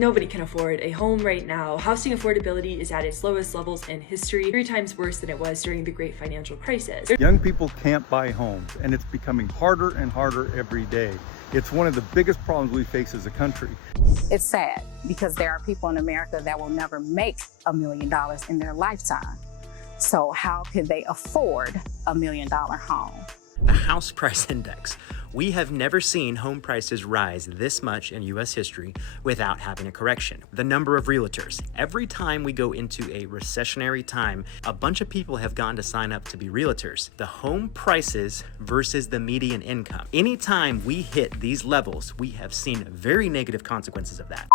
Nobody can afford a home right now. Housing affordability is at its lowest levels in history, 3 times worse than it was during the Great Financial Crisis. Young people can't buy homes, and it's becoming harder and harder every day. It's one of the biggest problems we face as a country. It's sad because there are people in America that will never make $1 million in their lifetime. So how could they afford $1 million home? The house price index. We have never seen home prices rise this much in U.S. history without having a correction. The number of realtors. Every time we go into a recessionary time, a bunch of people have gone to sign up to be realtors. The home prices versus the median income. Anytime we hit these levels, we have seen very negative consequences of that.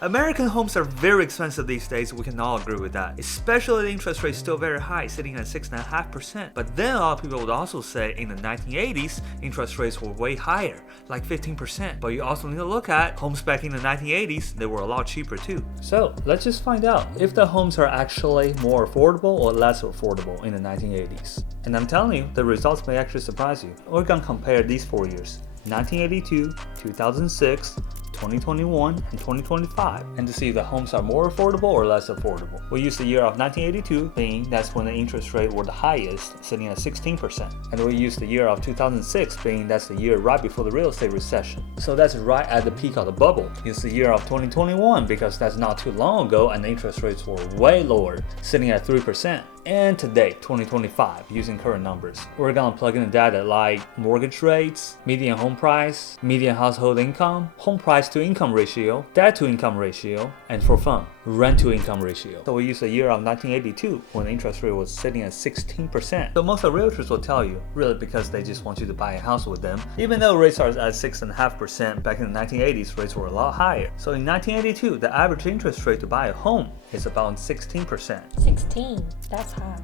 American homes are very expensive these days, we can all agree with that. Especially the interest rate is still very high, sitting at 6.5%. But then a lot of people would also say in the 1980s, interest rates were way higher, like 15%. But you also need to look at homes back in the 1980s, they were a lot cheaper too. So let's just find out if the homes are actually more affordable or less affordable in the 1980s. And I'm telling you, the results may actually surprise you. We're gonna compare these 4 years, 1982, 2006, 2021 and 2025, and to see if the homes are more affordable or less affordable. We use the year of 1982 being that's when the interest rate were the highest, sitting at 16%. And we use the year of 2006 being that's the year right before the real estate recession. So that's right at the peak of the bubble. Use the year of 2021 because that's not too long ago and the interest rates were way lower, sitting at 3%. And today, 2025, using current numbers, we're gonna plug in the data like mortgage rates, median home price, median household income, home price to income ratio, debt to income ratio, and for fun, rent to income ratio. So we use the year of 1982 when the interest rate was sitting at 16%. So most of the realtors will tell you, really because they just want you to buy a house with them, even though rates are at 6.5%, back in the 1980s, rates were a lot higher. So in 1982, the average interest rate to buy a home is about 16%. 16, that's high.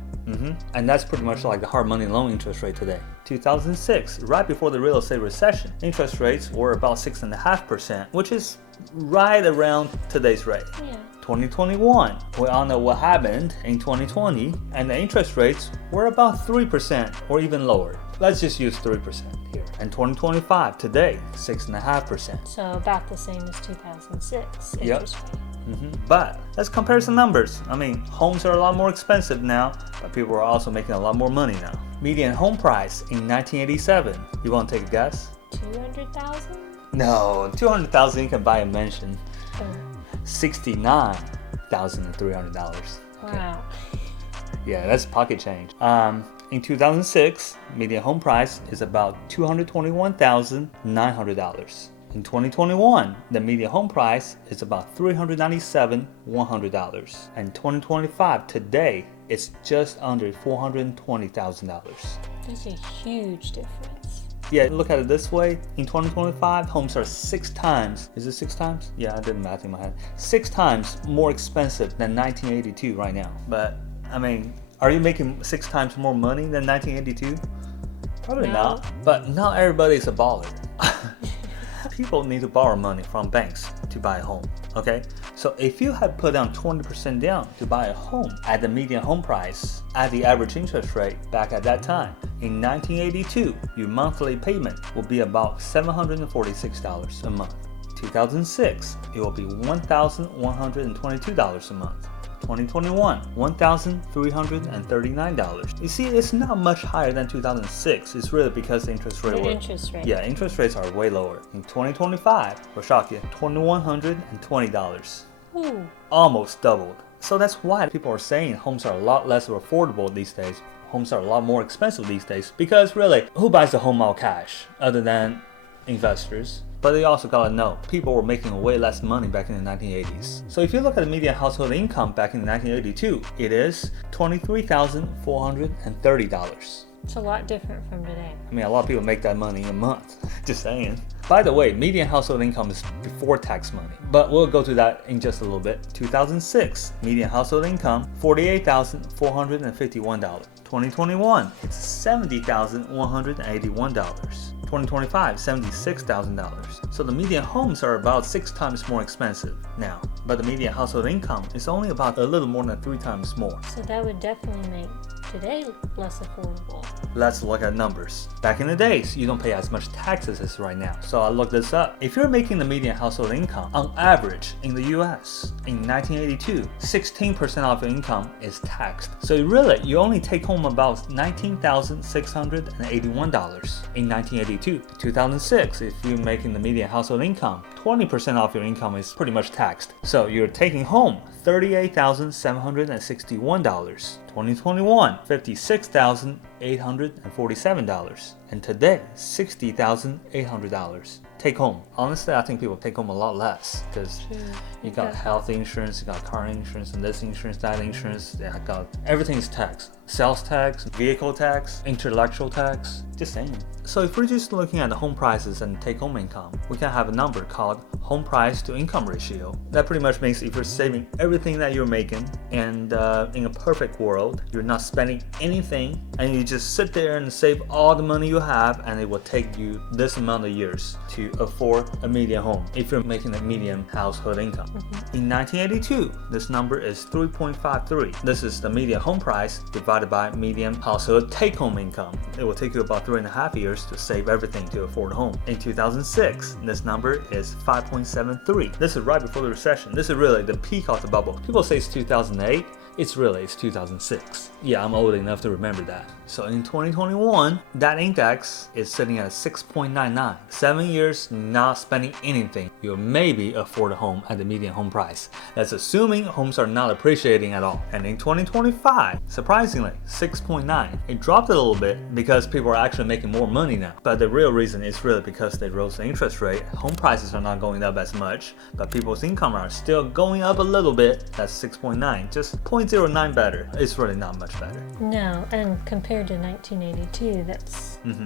And that's pretty much like the hard money loan interest rate today. 2006, right before the real estate recession, interest rates were about 6.5%, which is right around today's rate. Yeah. 2021, we all know what happened in 2020, and the interest rates were about 3% or even lower. Let's just use 3% here. And 2025, today, 6.5%. So about the same as 2006 interest rate. But let's compare some numbers. I mean, homes are a lot more expensive now, but people are also making a lot more money now. Median home price in 1987. You want to take a guess? 200,000? No, 200,000 you can buy a mansion. Oh. $69,300. Wow. Yeah, that's pocket change. In 2006, median home price is about $221,900. In 2021, the median home price is about $397,100. And 2025, today, it's just under $420,000. That's a huge difference. Yeah, look at it this way. In 2025, homes are 6 times. Is it 6 times? Yeah, I did math in my head. 6 times more expensive than 1982 right now. But, I mean, are you making 6 times more money than 1982? Probably not. But not everybody's a baller. People need to borrow money from banks to buy a home, okay? So if you had put down 20% down to buy a home at the median home price at the average interest rate back at that time, in 1982, your monthly payment will be about $746 a month. 2006, it will be $1,122 a month. 2021, $1,339. You see, it's not much higher than 2006. It's really because the interest rate Yeah, interest rates are way lower. In 2025, we'll shock you, $2,120. Ooh. Almost doubled. So that's why people are saying homes are a lot less affordable these days. Homes are a lot more expensive these days because really, who buys a home all cash other than investors? But they also gotta know, people were making way less money back in the 1980s. So if you look at the median household income back in 1982, it is $23,430. It's a lot different from today. I mean, a lot of people make that money in a month. Just saying. By the way, median household income is before tax money, but we'll go to that in just a little bit. 2006, median household income, $48,451. 2021, it's $70,181. 2025, $76,000. So the median homes are about 6 times more expensive now, but the median household income is only about a little more than 3 times more. So that would definitely make today less affordable? Let's look at numbers. Back in the days, you don't pay as much taxes as right now. So I looked this up. If you're making the median household income, on average in the US, in 1982, 16% of your income is taxed. So really, you only take home about $19,681 in 1982. 2006, if you're making the median household income, 20% of your income is pretty much taxed. So you're taking home $38,761. 2021, $56,847. And today, $60,800. Take home. Honestly, I think people take home a lot less because you got health insurance, you got car insurance, and this insurance, that insurance. Yeah, got everything's taxed. Sales tax, vehicle tax, intellectual tax, just saying. So if we're just looking at the home prices and take-home income, we can have a number called home price to income ratio. That pretty much means if you're saving everything that you're making and in a perfect world, you're not spending anything and you just sit there and save all the money you have, and it will take you this amount of years to afford a median home if you're making a median household income. In 1982, this number is 3.53. This is the median home price divided by median household take-home income. It will take you about 3.5 years to save everything to afford a home. In 2006, this number is 5.73. This is right before the recession. This is really the peak of the bubble. People say it's 2008. It's 2006. Yeah, I'm old enough to remember that. So in 2021, that index is sitting at 6.99. 7 years not spending anything, you'll maybe afford a home at the median home price. That's assuming homes are not appreciating at all. And in 2025, surprisingly, 6.9. It dropped a little bit because people are actually making more money now. But the real reason is really because they rose the interest rate. Home prices are not going up as much, but people's income are still going up a little bit. That's 6.9. Just 0.09 better. It's really not much better. No, and compared to 1982,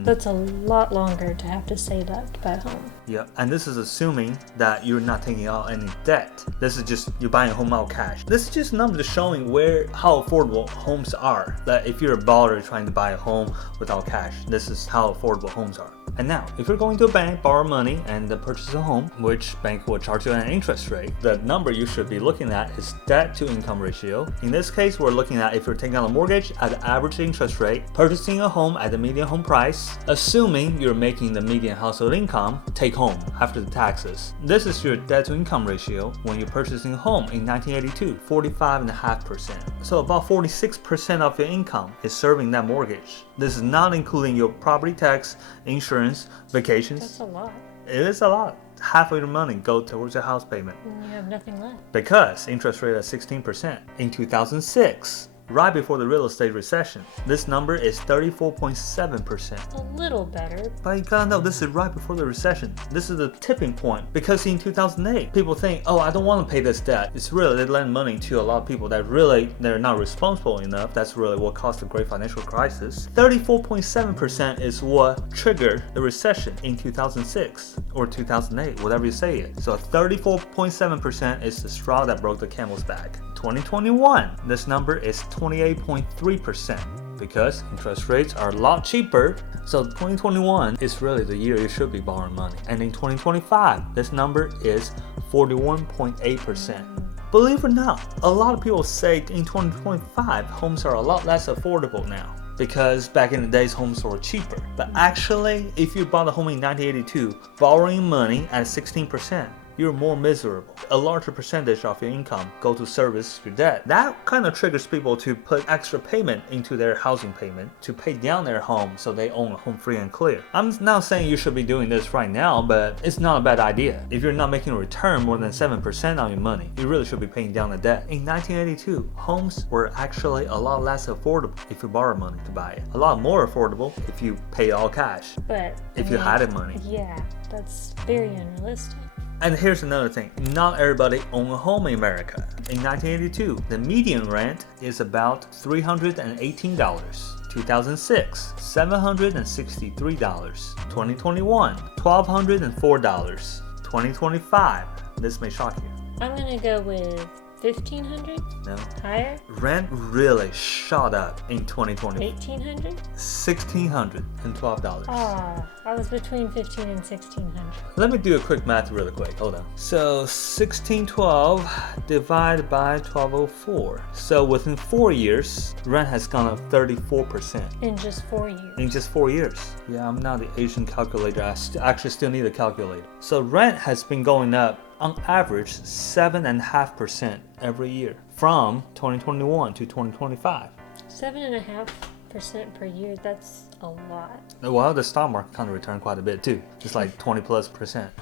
that's a lot longer to have to save up to buy a home. Yeah, and this is assuming that you're not taking out any debt. This is just you're buying a home out cash. This is just numbers showing how affordable homes are. That if you're a builder trying to buy a home without cash, this is how affordable homes are. And now, if you're going to a bank, borrow money, and purchase a home, which bank will charge you an interest rate, the number you should be looking at is debt to income ratio. In this case, we're looking at if you're taking out a mortgage at the average interest rate, purchasing a home at the median home price, assuming you're making the median household income take home after the taxes. This is your debt to income ratio when you're purchasing a home in 1982, 45.5%. So about 46% of your income is serving that mortgage. This is not including your property tax, insurance, vacations. That's a lot. It is a lot. Half of your money go towards your house payment. And you have nothing left. Because interest rate at 16%. In 2006, right before the real estate recession, this number is 34.7%. A little better. But you gotta know, this is right before the recession. This is the tipping point. Because in 2008, people think, oh, I don't want to pay this debt. It's really, they lend money to a lot of people that really, they're not responsible enough. That's really what caused the great financial crisis. 34.7% is what triggered the recession in 2006 or 2008, whatever you say it. So 34.7% is the straw that broke the camel's back. 2021, this number is 28.3% because interest rates are a lot cheaper. So 2021 is really the year you should be borrowing money. And in 2025, this number is 41.8%. Believe it or not, a lot of people say in 2025, homes are a lot less affordable now. Because back in the days, homes were cheaper. But actually, if you bought a home in 1982, borrowing money at 16%, you're more miserable. A larger percentage of your income go to service your debt. That kind of triggers people to put extra payment into their housing payment to pay down their home so they own a home free and clear. I'm not saying you should be doing this right now, but it's not a bad idea. If you're not making a return more than 7% on your money, you really should be paying down the debt. In 1982, homes were actually a lot less affordable if you borrow money to buy it. A lot more affordable if you pay all cash. But if you had the money. Yeah, that's very unrealistic. And here's another thing, not everybody owns a home in America. In 1982, the median rent is about $318. 2006, $763. 2021, $1,204. 2025, this may shock you. I'm gonna go with 1,500? No. Higher? Rent really shot up in 2020. 1,800? $1,612. I was between 15 and 1,600. Let me do a quick math really quick. Hold on. So 1612 divided by 1204. So within 4 years, rent has gone up 34%. In just 4 years. In just 4 years. Yeah, I'm not the Asian calculator. I actually still need a calculator. So rent has been going up on average 7.5% every year from 2021 to 2025. 7.5% per year, that's a lot. Well, the stock market kind of returned quite a bit too, just like 20+%. And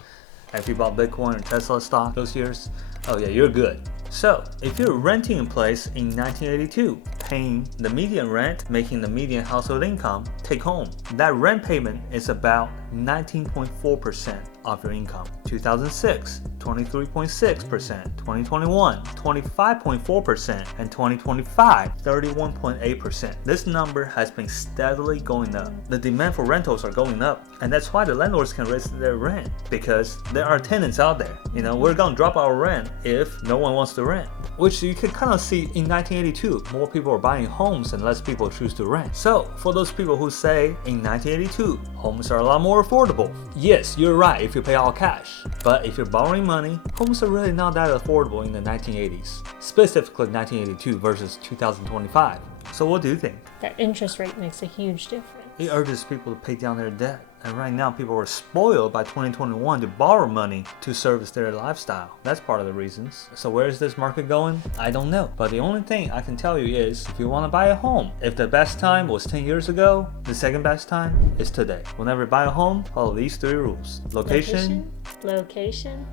if you bought Bitcoin or Tesla stock those years, oh yeah, you're good. So, if you're renting a place in 1982, paying the median rent, making the median household income take home, that rent payment is about 19.4% of your income. 2006, 23.6%, 2021, 25.4%, and 2025, 31.8%. This number has been steadily going up. The demand for rentals are going up, and that's why the landlords can raise their rent, because there are tenants out there. You know, we're gonna drop our rent if no one wants to rent, which you can kind of see in 1982. More people are buying homes and less people choose to rent. So for those people who say in 1982 homes are a lot more affordable, yes, you're right if you pay all cash. But if you're borrowing money, homes are really not that affordable in the 1980s, specifically 1982 versus 2025. So what do you think? That interest rate makes a huge difference. It urges people to pay down their debt. And right now people are spoiled by 2021 to borrow money to service their lifestyle. That's part of the reasons. So where is this market going? I don't know. But the only thing I can tell you is if you want to buy a home, if the best time was 10 years ago, the second best time is today. Whenever you buy a home, follow these 3 rules. Location. Location.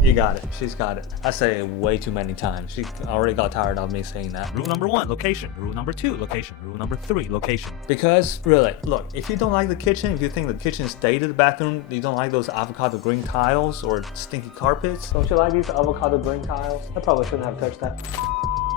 You got it. She's got it. I say it way too many times. She already got tired of me saying that. Rule number 1, location. Rule number 2, location. Rule number 3, location. Because really, look, if you don't like the kitchen, if you think the kitchen is dated, the bathroom, you don't like those avocado green tiles or stinky carpets. Don't you like these avocado green tiles? I probably shouldn't have touched that.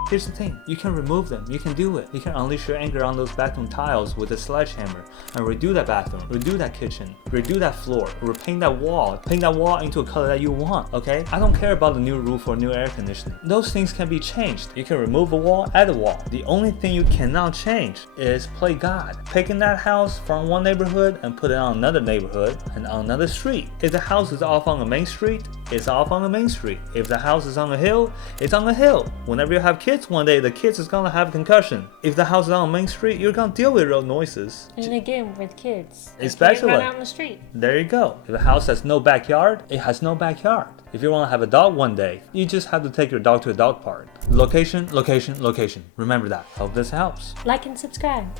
Here's the thing, you can remove them, you can do it. You can unleash your anger on those bathroom tiles with a sledgehammer and redo that bathroom, redo that kitchen, redo that floor, repaint that wall, paint that wall into a color that you want, okay? I don't care about the new roof or new air conditioning. Those things can be changed. You can remove a wall, add a wall. The only thing you cannot change is play God. Picking that house from one neighborhood and put it on another neighborhood and on another street. If the house is off on the main street, it's off on the main street. If the house is on a hill, it's on the hill. Whenever you have kids one day, the kids is gonna have concussion. If the house is on Main Street, you're gonna deal with road noises. And again, with kids, especially run out in the street. There you go. If a house has no backyard, it has no backyard. If you want to have a dog one day, you just have to take your dog to a dog park. Location, location, location. Remember that. Hope this helps. Like and subscribe.